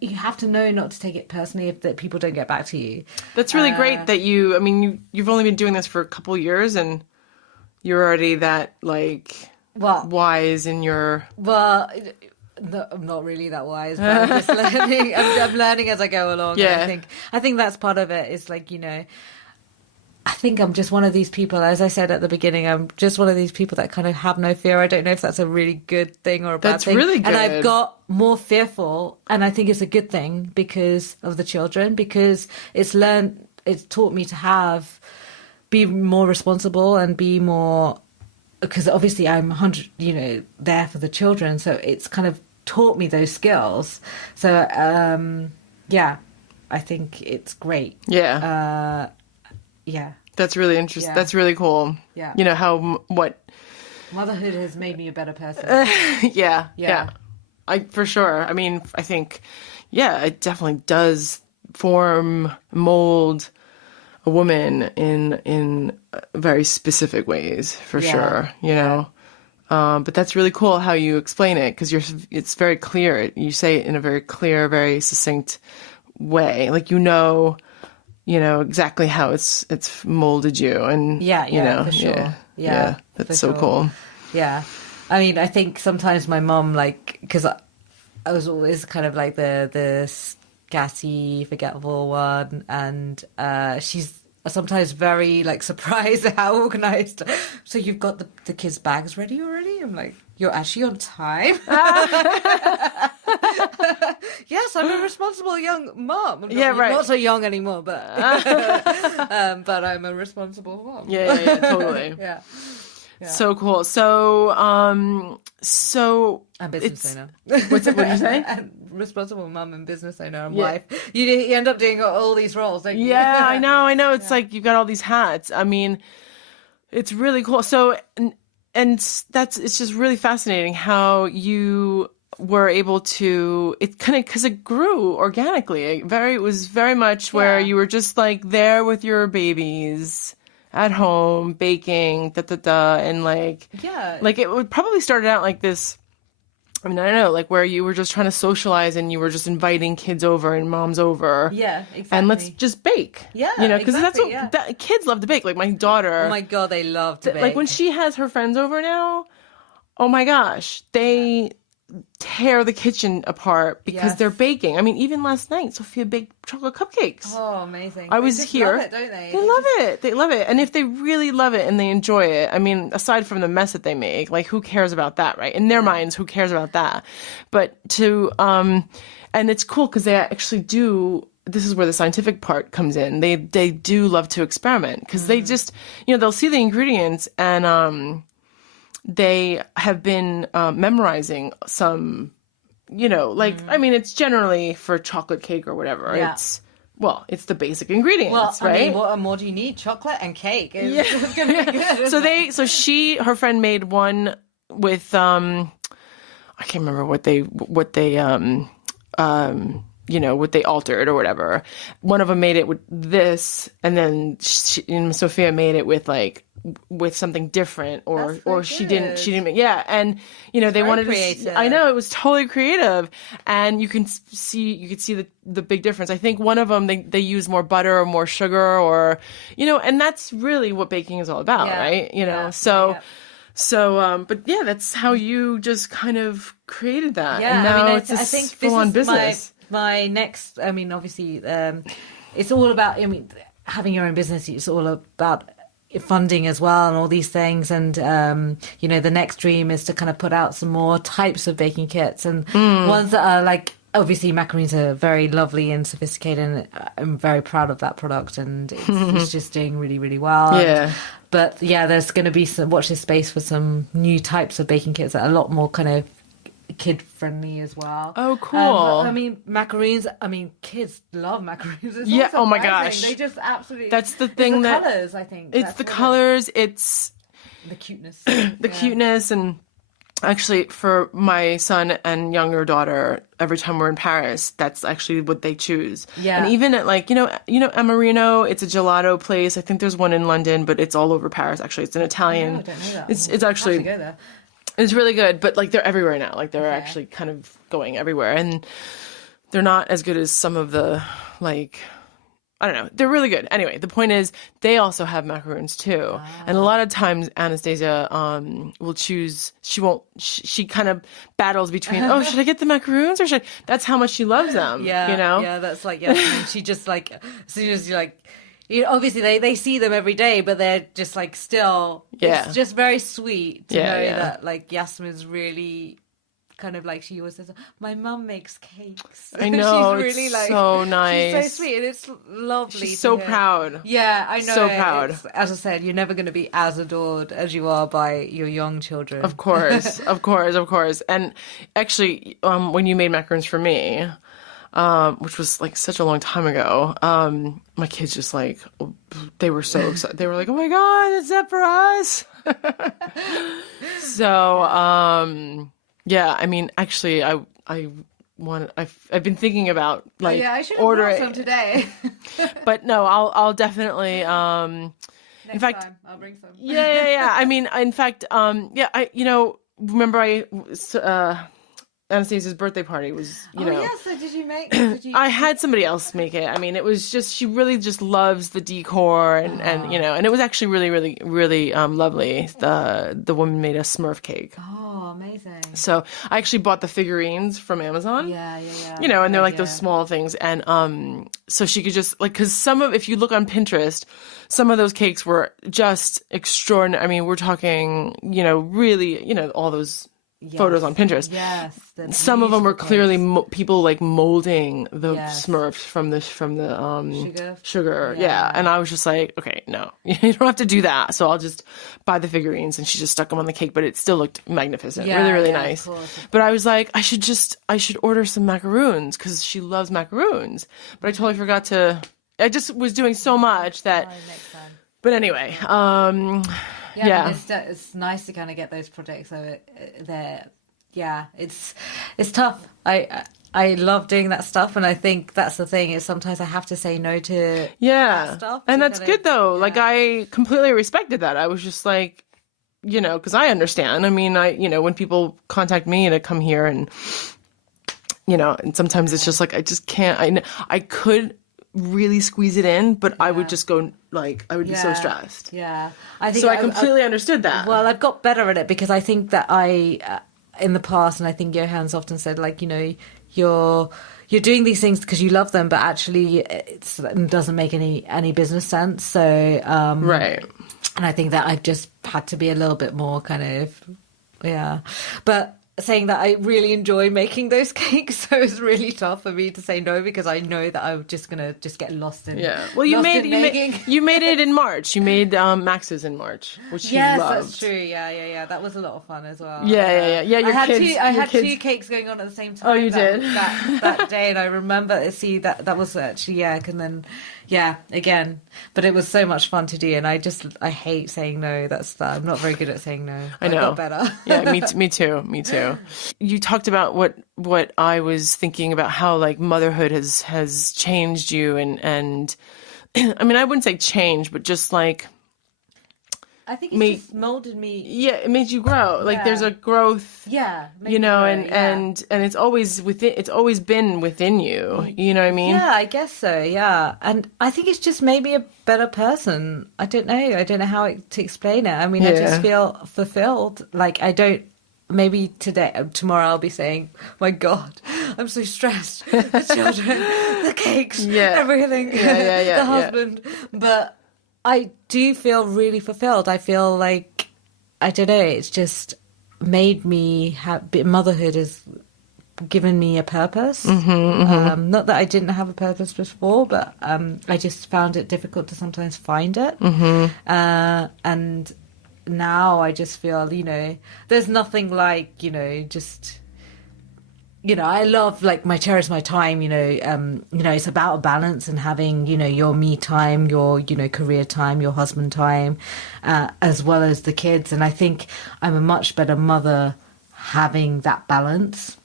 you have to know not to take it personally if that people don't get back to you. That's really great that you. I mean, you've only been doing this for a couple of years, and you're already that like wise in your. Well. No, I'm not really that wise, but I'm just learning. I'm learning as I go along. Yeah. And I think that's part of it. Is like, you know, I think I'm just one of these people. As I said at the beginning, I'm just one of these people that kind of have no fear. I don't know if that's a really good thing or a bad thing. That's really good. And I've got more fearful, and I think it's a good thing because of the children. Because it's taught me to be more responsible and be more. Because obviously I'm 100, you know, there for the children, so it's kind of taught me those skills. So I think it's great. Yeah. Yeah. That's really interesting. Yeah. That's really cool. Yeah. You know what motherhood has made me a better person. Yeah. For sure. I mean, I think it definitely does mold a woman in very specific ways, for sure, you know. But that's really cool how you explain it, because it's very clear. You say it in a very clear, very succinct way. Like, you know exactly how it's molded you, and you know, for sure. Yeah, that's so cool. Yeah, I mean, I think sometimes my mom, like, because I was always kind of like the scatty, forgetful one, and she's sometimes very like surprised at how organized. So you've got the kids' bags ready already? I'm like, you're actually on time. Yes, I'm a responsible young mom. Not so young anymore, but but I'm a responsible mom. Yeah, totally. Yeah. So cool. So I'm business owner. What did you say? And responsible mum and business owner and wife. You end up doing all these roles, don't you? Yeah, I know. It's like you've got all these hats. I mean, it's really cool. So, it's just really fascinating how you were able to, it kind of, because it grew organically. It was very much where you were just like there with your babies at home, baking, and like it would probably started out like this. I mean, I don't know, like where you were just trying to socialize and you were just inviting kids over and moms over. Yeah, exactly. And let's just bake. Yeah, because that's what kids love to bake. Like my daughter. Oh my God, they love to bake. Like when she has her friends over now, oh my gosh, they tear the kitchen apart because they're baking. I mean, even last night, Sofia baked chocolate cupcakes. Oh, amazing. I was here. Love it, don't they? They love it. They love it. And if they really love it and they enjoy it, I mean, aside from the mess that they make, like who cares about that, right? In their minds, who cares about that? But and it's cool because they actually do. This is where the scientific part comes in. They do love to experiment because they just, they'll see the ingredients and they have been memorizing some, I mean, it's generally for chocolate cake or whatever. Yeah. It's the basic ingredients, well, right? I mean, what more do you need? Chocolate and cake. It's going to be good. Her friend made one with, I can't remember what they what they altered or whatever. One of them made it with this, and then Sofia made it with something different, or she didn't. Yeah, and they wanted creative. to. I know, it was totally creative, and you could see the big difference. I think one of them they use more butter or more sugar, or and that's really what baking is all about, right? But that's how you just kind of created that. Yeah, and now I think full-on business. My next, I mean, obviously, it's all about, having your own business, it's all about funding as well and all these things. And, the next dream is to kind of put out some more types of baking kits and ones that are like, obviously, macarons are very lovely and sophisticated, and I'm very proud of that product, and it's just doing really, really well. Yeah. But there's going to be watch this space for some new types of baking kits that are a lot more kind of kid friendly as well. Oh, cool. Macarons. Kids love macarons. It's yeah. so Oh my surprising. gosh. They just absolutely. That's the thing. It's the colors, I think. It's the colors. It's the cuteness. Cuteness, and actually, for my son and younger daughter, every time we're in Paris, that's actually what they choose. Yeah. And even at Amarino, it's a gelato place. I think there's one in London, but it's all over Paris. Actually, it's an Italian. I don't know that. It's actually. Have to go there. It's really good, but they're everywhere now. They're actually kind of going everywhere, and they're not as good as some of the I don't know. They're really good. Anyway, the point is they also have macarons too, and a lot of times Anastasia will choose. She kind of battles between. Oh, should I get the macarons or should? That's how much she loves them. Yeah, yeah. That's she just obviously they see them every day, but they're just still. Yeah. It's just very sweet to know that Yasmin's really kind of she always says, my mum makes cakes. I know. She's really so nice. She's so sweet, and it's lovely. She's so proud. Yeah, I know. So proud. As I said, you're never going to be as adored as you are by your young children. Of course, of course. And actually, when you made macarons for me, which was such a long time ago, my kids just they were so excited. They were like, "Oh my God, is that for us?" So, yeah. I mean, actually, I've been thinking about I should have brought some today. But no, I'll definitely. Next time, I'll bring some. Yeah. I mean, in fact, remember Anastasia's birthday party was, yes. So did you make? I had somebody else make it. I mean, it was just, she really just loves the decor and and it was actually really, really, really lovely. The woman made a Smurf cake. Oh, amazing. So I actually bought the figurines from Amazon. Yeah. And they're those small things. And so she could just because if you look on Pinterest, some of those cakes were just extraordinary. I mean, we're talking, really, all those photos on Pinterest. Yes. Some of them were beautiful clearly cakes. people like molding the Yes. Smurfs from the sugar. Yeah. Yeah. And I was just like, okay, no, you don't have to do that. So I'll just buy the figurines. And she just stuck them on the cake, but it still looked magnificent. Yeah, really, really yeah, nice. of course. But I was like, I should order some macaroons because she loves macaroons. But I totally forgot to. I just was doing so much that. Next time. But anyway, I mean, it's nice to kind of get those projects over there. Yeah, it's tough. I love doing that stuff, and I think that's the thing is sometimes I have to say no to that stuff. And that's good though. Yeah. Like I completely respected that. I was just like, because I understand. I mean, when people contact me to come here and and sometimes it's just like I just can't. I could really squeeze it in, but I would just go I would be so stressed. Yeah, I completely understood that. Well, I've got better at it because I think that in the past, and I think Johan's often said, like, you're doing these things because you love them, but actually it doesn't make any business sense. So right. And I think that I've just had to be a little bit more kind of but saying that I really enjoy making those cakes, so it's really tough for me to say no because I know that I'm just gonna get lost in. Yeah. Well, you made it in March. You made Max's in March, which you loved. Yes, that's true. Yeah. That was a lot of fun as well. Yeah. I had two cakes going on at the same time. Oh, you did that day, and I remember. See, that was actually and then. Yeah, again, but it was so much fun to do, and I hate saying no. I'm not very good at saying no. I know. I got better. Yeah, me too. You talked about what I was thinking about how like motherhood has changed you, and I mean I wouldn't say change, but just like I think it's just molded me. Yeah, it made you grow. Like there's a growth. Yeah, and it's always within. It's always been within you. You know what I mean? Yeah, I guess so. Yeah, and I think it's just made me a better person. I don't know how to explain it. I mean, I just feel fulfilled. Like I don't. Maybe tomorrow I'll be saying, "My God, I'm so stressed. The children, the cakes, everything, the husband," but. I do feel really fulfilled. I feel like, I don't know, it's just made me happy. Motherhood has given me a purpose. Not that I didn't have a purpose before, but I just found it difficult to sometimes find it. And now I just feel, there's nothing like, just... I love I cherish my time, it's about a balance and having, your me time, your, career time, your husband time, as well as the kids. And I think I'm a much better mother having that balance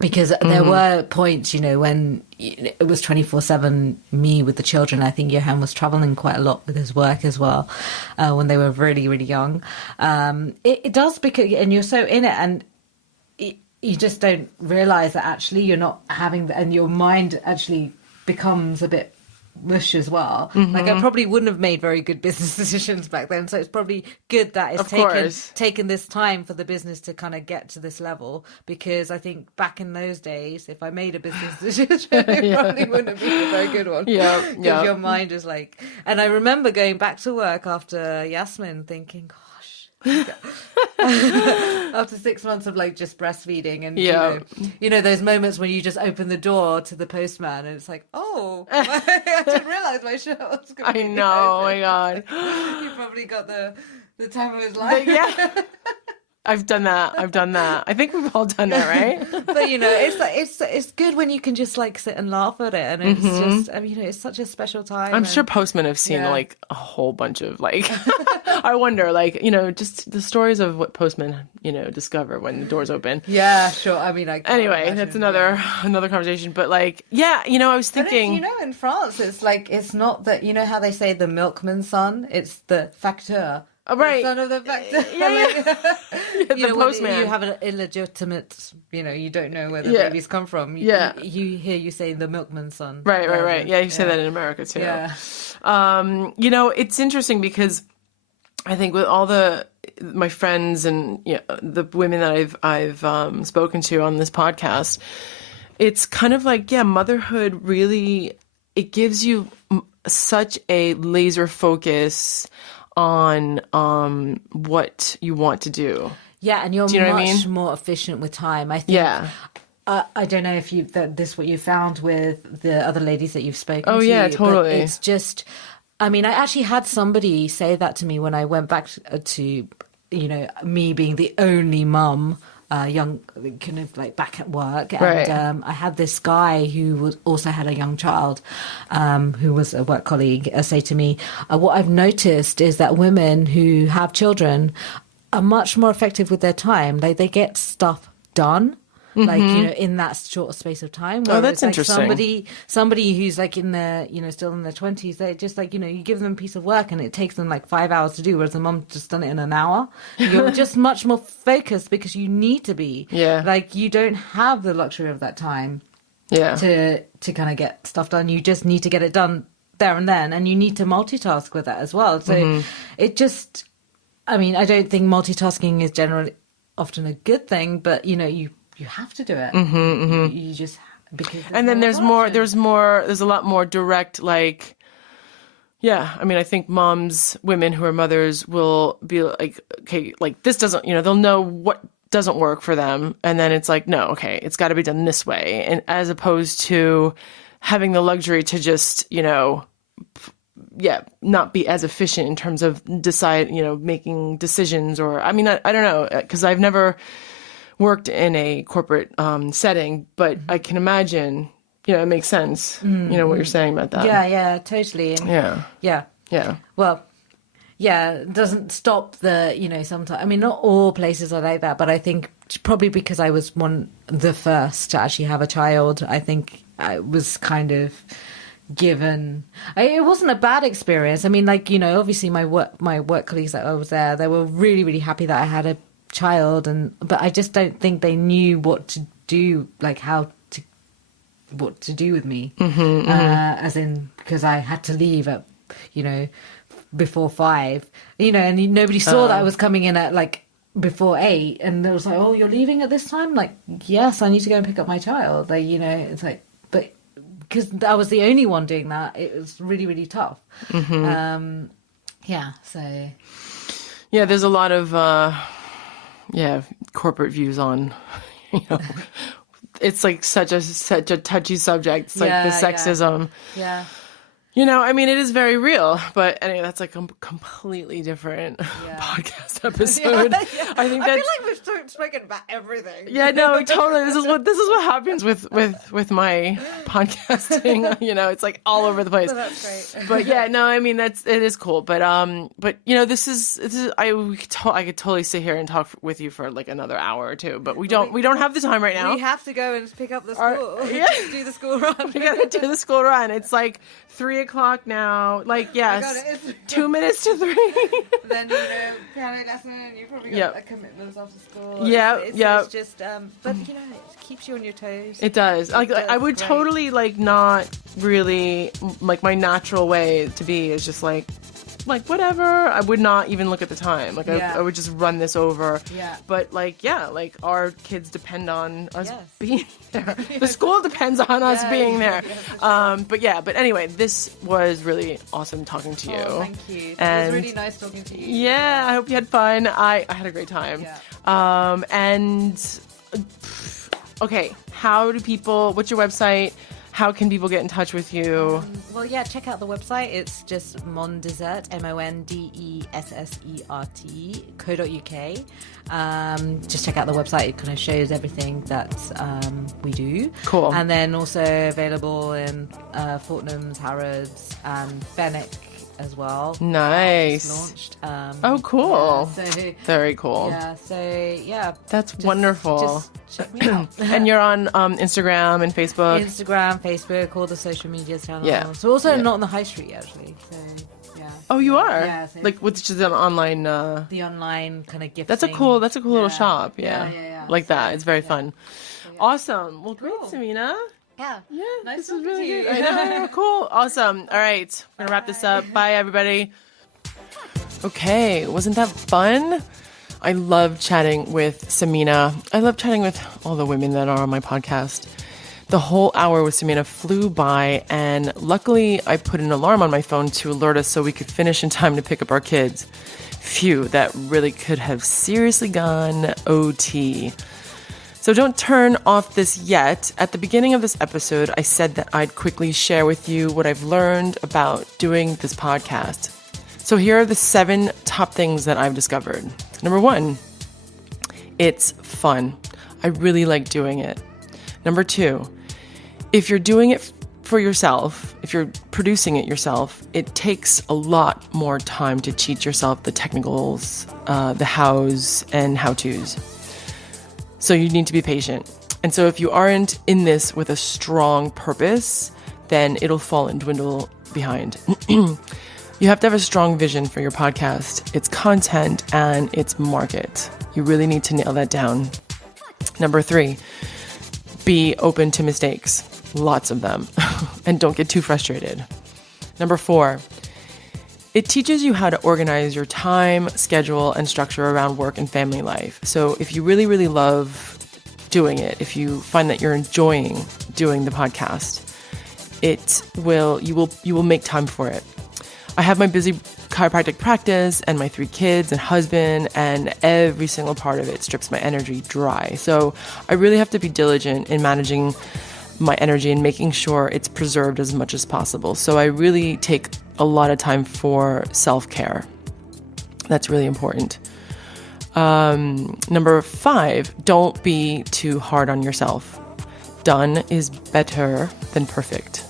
because there were points, when it was 24/7 me with the children. I think Johan was traveling quite a lot with his work as well, when they were really, really young. It does because, and you're so in it and you just don't realize that actually you're not having and your mind actually becomes a bit mush as well. Like I probably wouldn't have made very good business decisions back then, so it's probably good that it's taken this time for the business to kind of get to this level, because I think back in those days if I made a business decision it probably wouldn't have been a very good one. Because your mind is like, and I remember going back to work after Yasmin thinking, after 6 months of just breastfeeding and you know those moments when you just open the door to the postman and it's like, oh, I didn't realize my shirt was going to be open. Oh my God. You probably got the time of his life. I've done that. I think we've all done that, right? But it's good when you can just sit and laugh at it, and it's just, I mean, it's such a special time. I'm sure postmen have seen a whole bunch of I wonder, just the stories of what postmen, discover when the doors open. Yeah, sure. I mean, anyway, that's another conversation. But I was thinking, but in France, it's not that, how they say the milkman's son, it's the facteur. Oh, right. The son of the factor. The postman. You have an illegitimate, you don't know where the babies come from. You say the milkman's son. Right. Yeah, you say that in America too. Yeah. It's interesting because I think with all my friends and the women that I've spoken to on this podcast, it's kind of motherhood really, it gives you such a laser focus on what you want to do. Yeah, and you're Do you know much what I mean? more efficient with time. I think. Yeah. I don't know if this is what you found with the other ladies that you've spoken Oh, to. yeah, totally. But it's just, I mean, I actually had somebody say that to me when I went back to, me being the only mum, young, kind of like back at work. Right. And I had this guy who also had a young child, who was a work colleague, say to me, what I've noticed is that women who have children are much more effective with their time. They get stuff done. Like, in that short space of time. Oh, that's like interesting. somebody who's like in their, still in their 20s, they just like, you give them a piece of work and it takes them like 5 hours to do, whereas the mum just done it in an hour. You're just much more focused because you need to be. Yeah. Like, you don't have the luxury of that time to kind of get stuff done. You just need to get it done there and then. And you need to multitask with that as well. So it just, I mean, I don't think multitasking is generally often a good thing, but, you have to do it. You just because. And then there's a lot more direct, like, yeah. I mean, I think women who are mothers will be like, okay, like this doesn't, they'll know what doesn't work for them, and then it's like, no, okay, it's got to be done this way, and as opposed to having the luxury to just, not be as efficient in terms of making decisions, or I mean, I don't know, because I've never worked in a corporate setting, but I can imagine, it makes sense, what you're saying about that. Yeah, totally. And yeah. Well, yeah, it doesn't stop sometimes. I mean, not all places are like that, but I think probably because I was the first to actually have a child, I think I was kind of given. It wasn't a bad experience. I mean, like, obviously my work colleagues that I was there, they were really, really happy that I had a child, but I just don't think they knew what to do, like what to do with me, as in, because I had to leave at before 5, and nobody saw that I was coming in at like before 8, and they was like, oh, you're leaving at this time? Like, yes, I need to go and pick up my child. Like, it's like, but because I was the only one doing that, it was really, really tough. So there's a lot of corporate views on, it's like such a touchy subject. It's like the sexism. Yeah. I mean, it is very real, but anyway, that's like a completely different podcast episode. I think I feel like we've spoken about everything. Yeah, no, totally. This is what happens with my podcasting. It's like all over the place. Well, that's great. But yeah, no, I mean it is cool. But this is I could totally sit here and talk with you for like another hour or two. But we don't have the time right now. We have to go and pick up the school. Do the school run. We gotta do the school run. It's like 3:00 now. Like, yes, 2 minutes to 3. Then piano lesson, and you probably got commitments after school. It's just, but it keeps you on your toes. It does. Like, I would totally like not really like my natural way to be is just like whatever. I would not even look at the time. Like I would just run this over. Yeah. But like our kids depend on us being there. The school depends on us being there. But anyway, this was really awesome talking to you. Oh, thank you. And it was really nice talking to you. Yeah, I hope you had fun. I had a great time. Yeah. Okay, what's your website? How can people get in touch with you? Check out the website. It's just Mon Dessert, MONDESSERT.co.uk. Just check out the website. It kind of shows everything that we do. Cool. And then also available in Fortnum's, Harrods, and Fenwick as well. Nice. Launched. Oh, cool. Very cool. Yeah. That's wonderful. Just check me out. And you're on Instagram and Facebook. Instagram, Facebook, all the social media channels. Yeah. So also not on the high street actually. So yeah. Oh, you are. Yeah. So which is an online. The online kind of gift. That's a cool little shop. Yeah. Like so, that. It's very fun. Awesome. Well, great, Cool. Samina. Yeah. Nice. This talking is really to you. good. I know. Cool. Awesome. All right. We're going to wrap this up. Bye, everybody. Okay. Wasn't that fun? I love chatting with Samina. I love chatting with all the women that are on my podcast. The whole hour with Samina flew by, and luckily I put an alarm on my phone to alert us so we could finish in time to pick up our kids. Phew, that really could have seriously gone OT. So don't turn off this yet. At the beginning of this episode, I said that I'd quickly share with you what I've learned about doing this podcast. So here are the 7 top things that I've discovered. Number 1, it's fun. I really like doing it. Number 2, if you're doing it for yourself, if you're producing it yourself, it takes a lot more time to teach yourself the technicals, the hows and how-tos. So you need to be patient. And so if you aren't in this with a strong purpose, then it'll fall and dwindle behind. You have to have a strong vision for your podcast, its content, and its market. You really need to nail that down. Number 3, be open to mistakes. Lots of them. And don't get too frustrated. Number 4, it teaches you how to organize your time, schedule, and structure around work and family life. So if you really, really love doing it, if you find that you're enjoying doing the podcast, you will make time for it. I have my busy chiropractic practice and my 3 kids and husband, and every single part of it strips my energy dry. So I really have to be diligent in managing my energy and making sure it's preserved as much as possible. So I really take a lot of time for self-care. That's really important. Number 5, don't be too hard on yourself. Done is better than perfect.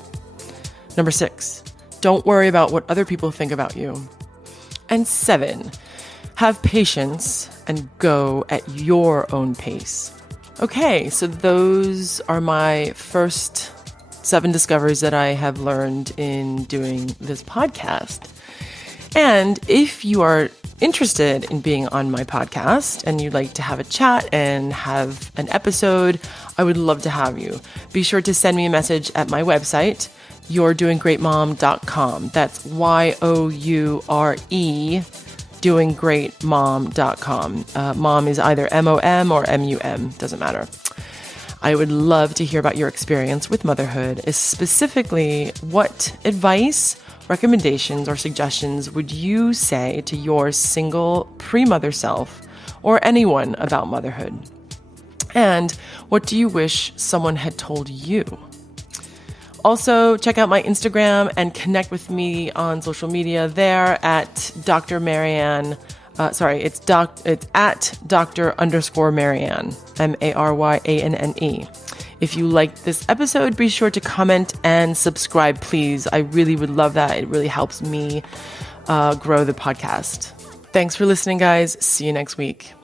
Number 6, don't worry about what other people think about you. And 7, have patience and go at your own pace. Okay, so those are my first 7 discoveries that I have learned in doing this podcast. And if you are interested in being on my podcast and you'd like to have a chat and have an episode, I would love to have you. Be sure to send me a message at my website, yourdoinggreatmom.com. That's YOURE, doinggreatmom.com. Mom is either MOM or MUM, doesn't matter. I would love to hear about your experience with motherhood, specifically what advice, recommendations, or suggestions would you say to your single pre-mother self or anyone about motherhood? And what do you wish someone had told you? Also, check out my Instagram and connect with me on social media there at Dr. Marianne. It's at Dr._Marianne, MARYANNE. If you liked this episode, be sure to comment and subscribe, please. I really would love that. It really helps me grow the podcast. Thanks for listening, guys. See you next week.